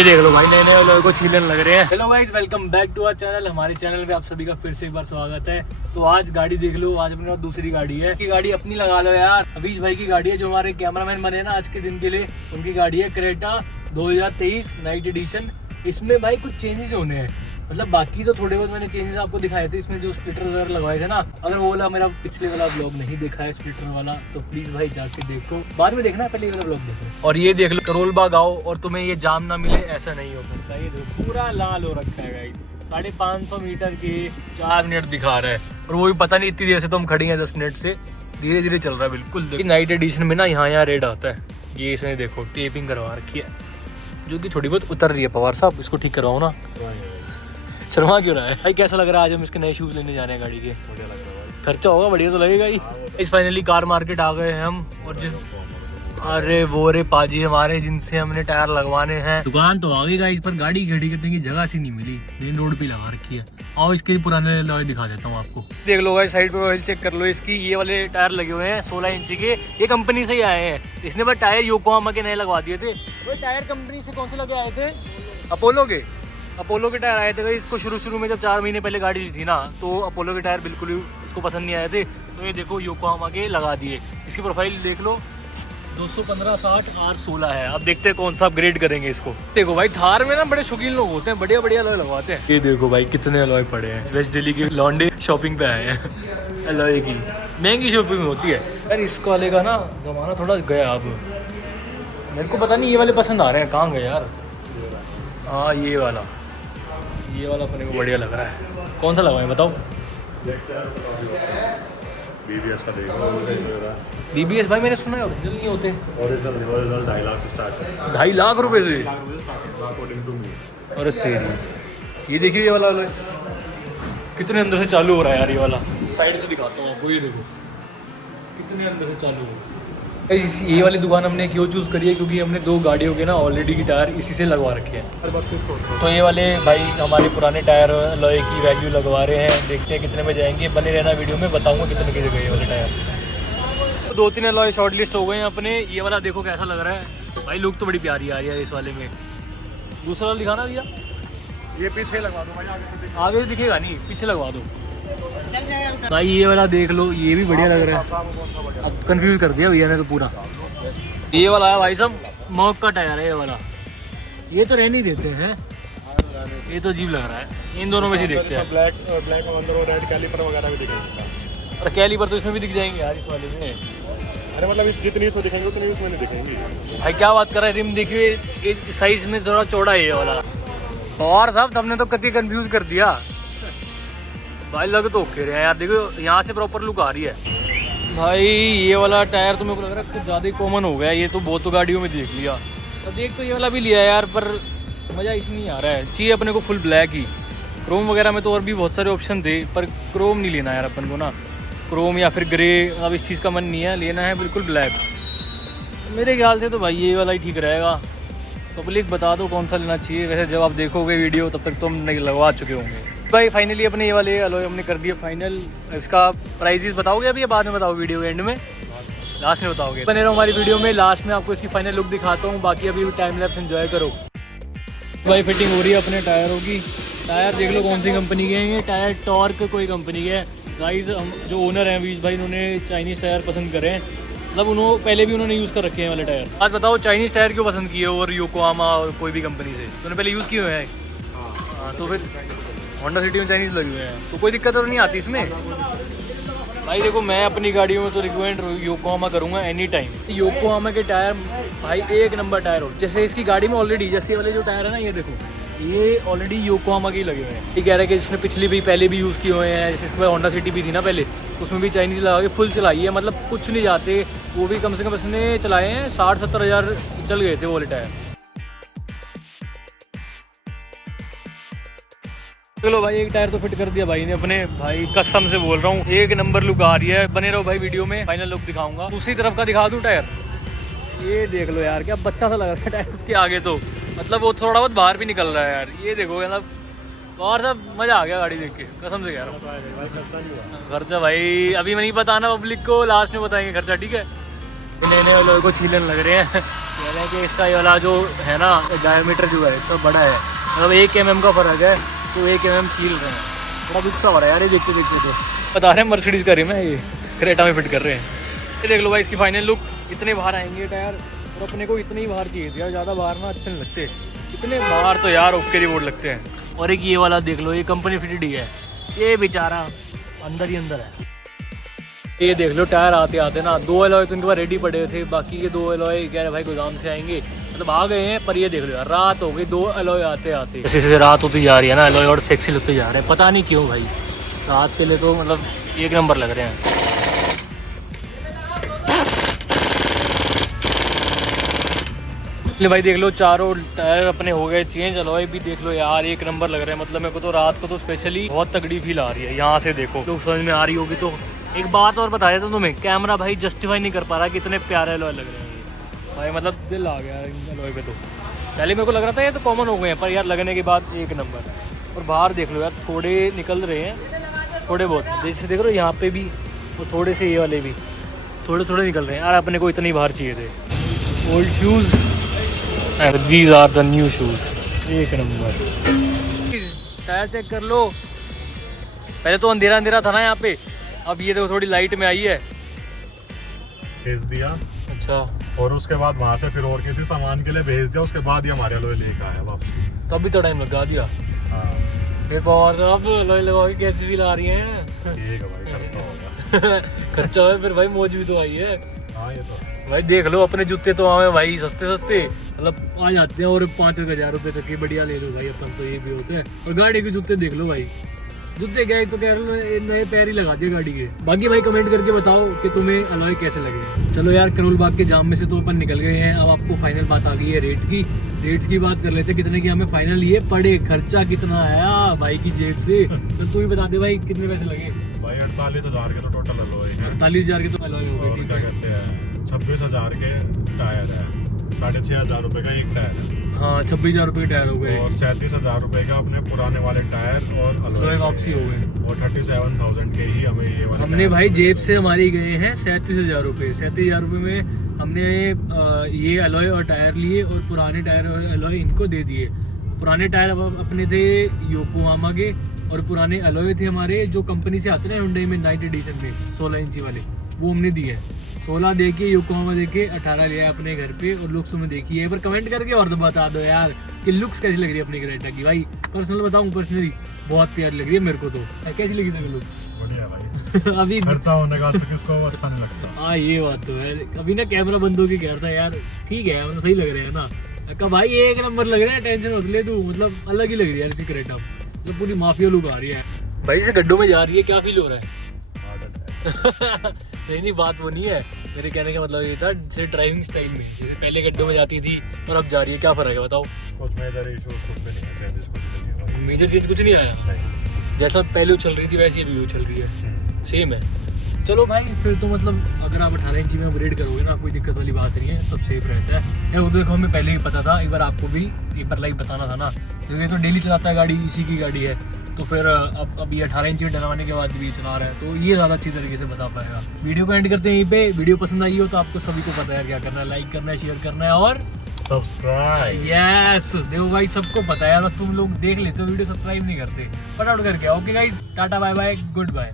ये देख लो भाई, नए नए लोगों को छीलन लग रहे हैं। Hello guys, welcome back to our channel. हमारे चैनल पे आप सभी का फिर से एक बार स्वागत है। तो आज गाड़ी देख लो, आज अपने पास दूसरी गाड़ी है। की गाड़ी अपनी लगा लो यार, अभीश भाई की गाड़ी है जो हमारे कैमरामैन बने ना आज के दिन के लिए, उनकी गाड़ी है क्रेटा 2023 नाइट एडिशन। इसमें भाई कुछ चेंजेस होने हैं, मतलब बाकी तो थोड़े बहुत मैंने चेंजेस आपको दिखाए थे। इसमें जो स्प्लिटर वगैरह लगवाए थे ना, अगर वो वाला मेरा पिछले वाला ब्लॉग नहीं देखा है स्प्लिटर वाला, तो प्लीज भाई जाके देखो। बाद में देखना, पहले वाला ब्लॉग देखो। और ये देख लो, करोल बाग आओ और तुम्हें ये जाम ना मिले, ऐसा नहीं हो सकता। ये देखो पूरा लाल हो रखा है गाइस, 550 मीटर के 4 मिनट दिखा रहा है, और वो भी पता नहीं इतनी देर से तो हम खड़ी हैं 10 मिनट से, धीरे धीरे चल रहा है बिल्कुल। नाइट एडिशन में ना यहाँ रेड आता है, ये इसने देखो टेपिंग करवा रखी है, जो कि थोड़ी बहुत उतर रही है। पवार साहब इसको ठीक करवाओ ना, शर्मा क्यों रहा है भाई? कैसा लग रहा है? आज हम इसके नए शूज लेने जा रहे हैं गाड़ी के। बढ़िया लग रहा है भाई, खर्चा होगा बढ़िया तो लगेगा ही। इस फाइनली कार मार्केट आ गए हैं हम, और जिस अरे वो रे पाजी हमारे जिनसे हमने टायर लगवाने हैं, दुकान तो आ गई गाइस, पर गाड़ी खड़ी करने की जगह सी नहीं मिली, मेन रोड पे लगा रखी है। आओ इसके पुराने लॉय दिखा देता हूँ आपको। देख लो गाइस, साइड पे ऑयल चेक कर लो इसकी। ये वाले टायर लगे हुए हैं 16 इंच के, ये कंपनी से ही आए हैं। इसने बस टायर योकोहामा के नए लगवा दिए थे। वो टायर कंपनी से कौन से लगे आए थे? अपोलो के टायर आए थे। इसको शुरू में जब 4 महीने पहले गाड़ी ली थी ना, तो अपोलो के टायर बिल्कुल ही इसको पसंद नहीं आए थे, तो ये देखो योकोहामा के लगा दिए। इसकी प्रोफाइल देख लो, 215 60 R16 है। अब देखते हैं कौन सा अपग्रेड करेंगे इसको। देखो भाई, थार में ना बड़े शौकीन लोग होते हैं, बढ़िया बढ़िया अलॉय लगवाते हैं। ये देखो भाई कितने अलॉय पड़े हैं। वेस्ट दिल्ली की लॉन्डे शॉपिंग पे आए हैं अलॉय की, महंगी शॉपिंग होती है यार। इस वाले का ना जमाना थोड़ा गया, अब मेरे को पता नहीं ये वाले पसंद आ रहे हैं, कहाँ गए यार। हाँ ये वाला अपने को बढ़िया लग रहा है। कौन सा लगवाएं बताओ? BBS का देखो। BBS भाई मैंने सुना है ओरिजिनल नहीं होते। ओरिजिनल 2.5 लाख से स्टार्ट है। 2.5 लाख रुपए से? According to me. अरे तेरी, ये देखिए ये वाला कितने अंदर से चालू हो रहा है यार। ये वाला साइड से दिखाता हूँ आपको, ये देखो कितने अंदर से चालू हो। ये वाली दुकान हमने क्यों चूज़ करी है? क्योंकि हमने 2 गाड़ियों के ना ऑलरेडी की टायर इसी से लगवा रखे हैं। तो ये वाले भाई हमारे पुराने टायर लॉय की वैल्यू लगवा रहे हैं, देखते हैं कितने में जाएंगे। बने रहना वीडियो में, बताऊंगा कितने के गए ये वाले टायर। तो 2-3 अलॉय शॉर्ट लिस्ट हो गए हैं अपने। ये वाला देखो कैसा लग रहा है भाई, लुक तो बड़ी प्यारी आ रही है इस वाले में। दूसरा वाला दिखाना भैया, ये पीछे लगवा दो भाई, आगे दिखेगा नहीं, पीछे लगवा दो भाई। ये वाला देख लो, ये भी बढ़िया लग रहा है। अब कंफ्यूज कर दिया भैया ने तो पूरा। ये वाला है भाई साहब, मॉक का टायर है ये वाला। ये तो रहने ही देते हैं, ये तो अजीब लग रहा है। इन दोनों में से देखते हैं। ब्लैक अंदर और रेड कैलिपर वगैरह भी दिखेंगे। और कैलिपर तो इसमें भी दिख जाएंगे यार इस वाले में। अरे मतलब जितनी इसमें दिखेंगे उतनी इसमें नहीं दिखेंगी भाई। क्या बात कर रहा है? रिम देखिए, साइज में थोड़ा चौड़ा है ये वाला। और साहब तुमने तो कति कंफ्यूज कर दिया भाई, लग तो ओके रहे हैं यार। देखो यहाँ से प्रॉपर लुक आ रही है भाई। ये वाला टायर तो मेरे को लग रहा है कुछ ज़्यादा ही कॉमन हो गया। ये तो बहुत तो गाड़ियों में देख लिया, तो देख तो ये वाला भी लिया यार, पर मज़ा इसमें नहीं आ रहा है। चाहिए अपने को फुल ब्लैक ही। क्रोम वगैरह में तो और भी बहुत सारे ऑप्शन थे, पर क्रोम नहीं लेना यार अपन को ना, क्रोम या फिर ग्रे। अब इस चीज़ का मन नहीं है, लेना है बिल्कुल ब्लैक। मेरे ख्याल से तो भाई ये वाला ही ठीक रहेगा। पब्लिक बता दो कौन सा लेना चाहिए। वैसे जब आप देखोगे वीडियो तब तक तो हम नहीं लगवा चुके होंगे भाई। फाइनली अपने ये वाले अलॉय हमने कर दिया फाइनल। इसका प्राइजेस बताओगे अभी या बाद में बताओ? वीडियो एंड में, लास्ट में बताओगे। बने रहो हमारी वीडियो में, लास्ट में आपको इसकी फाइनल लुक दिखाता हूँ। बाकी अभी टाइम लैप्स एंजॉय करो भाई। फिटिंग हो रही है अपने टायरों की। टायर देख लो कौन सी कंपनी के हैं ये टायर, टॉर्क कोई कंपनी के हैं गाइज। हम जो ओनर हैं वीज भाई, उन्होंने चाइनीज़ टायर पसंद करे हैं, मतलब उन्होंने पहले भी उन्होंने यूज़ कर रखे हैं वाले टायर। आज बताओ चाइनीज़ टायर क्यों पसंद किए और योकोहामा और कोई भी कंपनी से? उन्होंने पहले यूज़ किए हुए हैं। हाँ तो फिर होंडा सिटी में चाइनीज़ लगे हुए हैं, तो कोई दिक्कत तो नहीं आती इसमें भाई। देखो मैं अपनी गाड़ियों में तो रिकमेंड योकोहामा करूँगा एनी टाइम। योकोहामा के टायर भाई एक नंबर टायर हो। जैसे इसकी गाड़ी में ऑलरेडी, जैसे वाले जो टायर है ना, ये देखो ये ऑलरेडी योकोहामा के ही लगे हुए हैं। ये कह रहा है कि इसने पिछली भी पहले भी यूज़ किए हुए हैं। जैसे इसके बाद होंडा सिटी भी थी ना पहले, उसमें भी चाइनीज़ लगा के फुल चलाई है, मतलब कुछ नहीं जाते। वो भी कम से कम इसने चलाए हैं 60-70 हज़ार चल गए थे वो वाले टायर। चलो भाई, एक टायर तो फिट कर दिया भाई ने अपने। भाई कसम से बोल रहा हूँ, एक नंबर लुक आ रही है। बने रहो भाई वीडियो में, फाइनल लुक दिखाऊंगा। दूसरी तरफ का दिखा दूँ टायर, ये देख लो यार, क्या बच्चा सा लग रहा है टायर उसके आगे तो, मतलब वो थोड़ा बहुत बाहर भी निकल रहा है यार। ये देखो मतलब और सब मज़ा आ गया गाड़ी देख के, कसम से कह रहा हूँ। खर्चा भाई अभी मैं नहीं बताना पब्लिक को, लास्ट में बताएंगे खर्चा, ठीक है? नए नए अलॉय को छीलने लग रहे हैं। कह रहे हैं कि इसका ये वाला जो है ना डायमीटर जो है इसका बड़ा है, मतलब 1 mm का फ़र्क है, तो 1 mm छील रहे हैं। बड़ा गुस्सा हो रहा है यार ये देखते देखते। तो बता रहे हैं मर्सिडीज़ का रिम है, ये क्रेटा में फिट कर रहे हैं। ये देख लो भाई इसकी फाइनल लुक। इतने बाहर आएंगे टायर, और अपने को इतने ही बाहर चाहिए थे यार, ज़्यादा बाहर ना अच्छे नहीं लगते। इतने बाहर तो यार ओके रिवॉर्ड लगते हैं। और एक ये वाला देख लो, ये कंपनी फिटेड ही है, ये बेचारा अंदर ही अंदर है। ये देख लो टायर आते आते ना 2 अलॉय तो इनके पास रेडी पड़े थे, बाकी ये 2 अलॉय कह रहे भाई गोदाम से आएंगे, मतलब आ गए हैं। पर ये देख लो यार रात हो गई 2 अलॉय आते आते, जैसे जैसे रात होती जा रही है ना अलॉय और सेक्सी लगते जा रहे हैं, पता नहीं क्यों भाई। रात के लिए तो मतलब 1 नंबर लग रहे हैं। भाई देख लो चारों टायर अपने हो गए चेंज, अलॉय भी देख लो यार 1 नंबर लग रहा है। मतलब मेरे को तो रात को तो स्पेशली बहुत तगड़ी फील आ रही है। यहाँ से देखो लोग समझ में आ रही होगी। तो एक बात और बता देता हूँ तुम्हें, कैमरा भाई जस्टिफाई नहीं कर पा रहा कि इतने प्यारे अलॉय लग रहे हैं ये भाई, मतलब दिल आ गया इन अलॉय पे। तो पहले मेरे को लग रहा था ये तो कॉमन हो गए हैं, पर यार लगने के बाद 1 नंबर। और बाहर देख लो यार थोड़े निकल रहे हैं, थोड़े बहुत, जैसे देख लो यहाँ पे भी, और थोड़े से ये वाले भी थोड़े थोड़े निकल रहे हैं यार। अपने को इतनी बाहर चाहिए थे। Old shoes and these are the new shoes, 1 number. Tyre check कर लो, पहले तो अंधेरा अंधेरा था ना यहाँ पे, अब ये तो थोड़ी लाइट में आई है। भेज दिया। अच्छा, और उसके बाद वहाँ से फिर और किसी सामान के लिए भेज दिया, उसके बाद ही हमारे अलॉय लेके आया वापस। तब भी तो टाइम लगा दिया। हाँ फिर पावर साहब अलॉय लगा के कैसे भी ला रही हैं। ठीक है भाई, खर्चा होगा। खर्चा है फिर भाई, मौज भी तो आई है। हाँ ये तो भाई देख लो अपने जूते तो आए भाई सस्ते सस्ते, मतलब आ जाते हैं, और 5,000 रुपये तक की बढ़िया ले लो भाई अपन तो, ये भी होते हैं। और गाड़ी के जूते देख लो भाई, जूते क्या तो कह रहे नए पैर ही लगा दिए गाड़ी के। बाकी भाई कमेंट करके बताओ कि तुम्हें अलॉय कैसे लगे। चलो यार करोल बाग के जाम में से तो अपन निकल गए हैं। अब आपको फाइनल बात आ गई है रेट की। रेट्स की बात कर लेते हैं, कितने की हमें फाइनल ये पड़े, खर्चा कितना आया भाई की जेब से। तो तू ही बता दे भाई कितने पैसे लगे। भाई 48,000 के तो टोटल अलॉय है। 48,000 की तो अलॉय हो और गई। क्या कहते हैं 26,000 के टायर है, 6,500 रुपये का एक टायर है। हाँ 26,000 रुपये के टायर हो गए, और 37,000 रुपये का अपने पुराने वाले टायर और अलॉय वापसी हो गए। और 37,000 के ही हमें ये वाले हमने भाई जेब से हमारी गए हैं 37,000 रुपये। 37,000 रुपये में हमने ये अलॉय और टायर लिए, और पुराने टायर और अलॉय इनको दे दिए। पुराने टायर अपने थे योकोहामा के, और पुराने अलॉय थे हमारे जो कंपनी से आते हैं हुंडई में 9th एडिशन में 16 इंची वाले, वो हमने दिए हैं। 16 दे के योकोहामा दे के 18 लिया अपने घर पे। और लुक्स में देखिए पर कमेंट करके और तो बता दो यार कि लुक्स कैसी लग रही है अपनी क्रेटा की। भाई पर्सनल बताऊं, पर्सनली बहुत प्यारी लग रही है मेरे को। तो कैसी लगी तेरे लुक? बढ़िया भाई। अभी खर्चा होने का किसको अच्छा नहीं लगता। हाँ ये बात तो है। अभी ना कैमरा बंद होके कह रहा था यार ठीक है, मतलब सही लग रहे हैं ना। कहा भाई 1 नंबर लग रहा है, टेंशन मत ले तू, मतलब अलग ही लग रही है इसी क्रेटा, मतलब पूरी माफिया लुक आ रही है भाई। इसे गड्ढों में जा रही है, क्या फील हो रहा है? नहीं बात वो नहीं है, मेरे कहने का मतलब ये था जैसे ड्राइविंग स्टाइल में, जैसे पहले गड्ढों में जाती थी और अब जा रही है, क्या फर्क है बताओ? कुछ मेजर इशू कुछ भी नहीं है, चेंजेस कुछ भी नहीं है। मेजर चीज कुछ नहीं आया, जैसा पहले चल रही थी वैसी अभी वो चल रही है, सेम है। चलो भाई फिर तो मतलब अगर आप 18 इंची में अपग्रेड करोगे ना, कोई दिक्कत वाली बात नहीं है, सब सेफ रहता है यार। वो तो देखो हमें पहले ही पता था, एक बार आपको भी एक बार लाइव बताना था ना, क्योंकि तो डेली चलाता है गाड़ी, इसी की गाड़ी है। तो फिर अब ये 18 इंची डलवाने के बाद भी चला रहा है, तो ये ज़्यादा अच्छी तरीके से बता पाएगा। वीडियो को एंड करते हैं यहीं पे। वीडियो पसंद आई हो तो आपको सभी को पता है क्या करना है, लाइक करना है, शेयर करना है और सब्सक्राइब। यस देखो भाई सबको पता है, बस तुम लोग देख लेते हो वीडियो, सब्सक्राइब नहीं करते। फटाफट करके okay guys, tata bye bye, good bye.